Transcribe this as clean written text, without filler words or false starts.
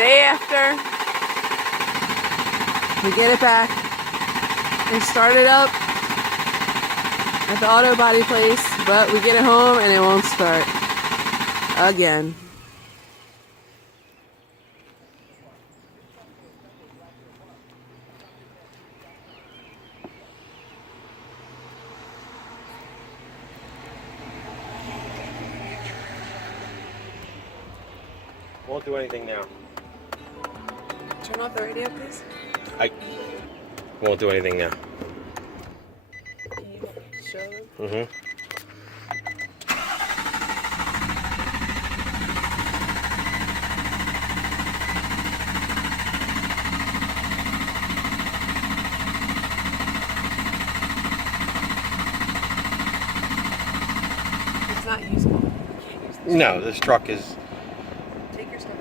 day after we get it back and start it up at the auto body place, but we get it home and it won't start again. Won't do anything now. Turn off the radio, please. I won't do anything now. Can you show them? Mm-hmm. It's not usable. You can't use this. No, this truck is... Take your stuff.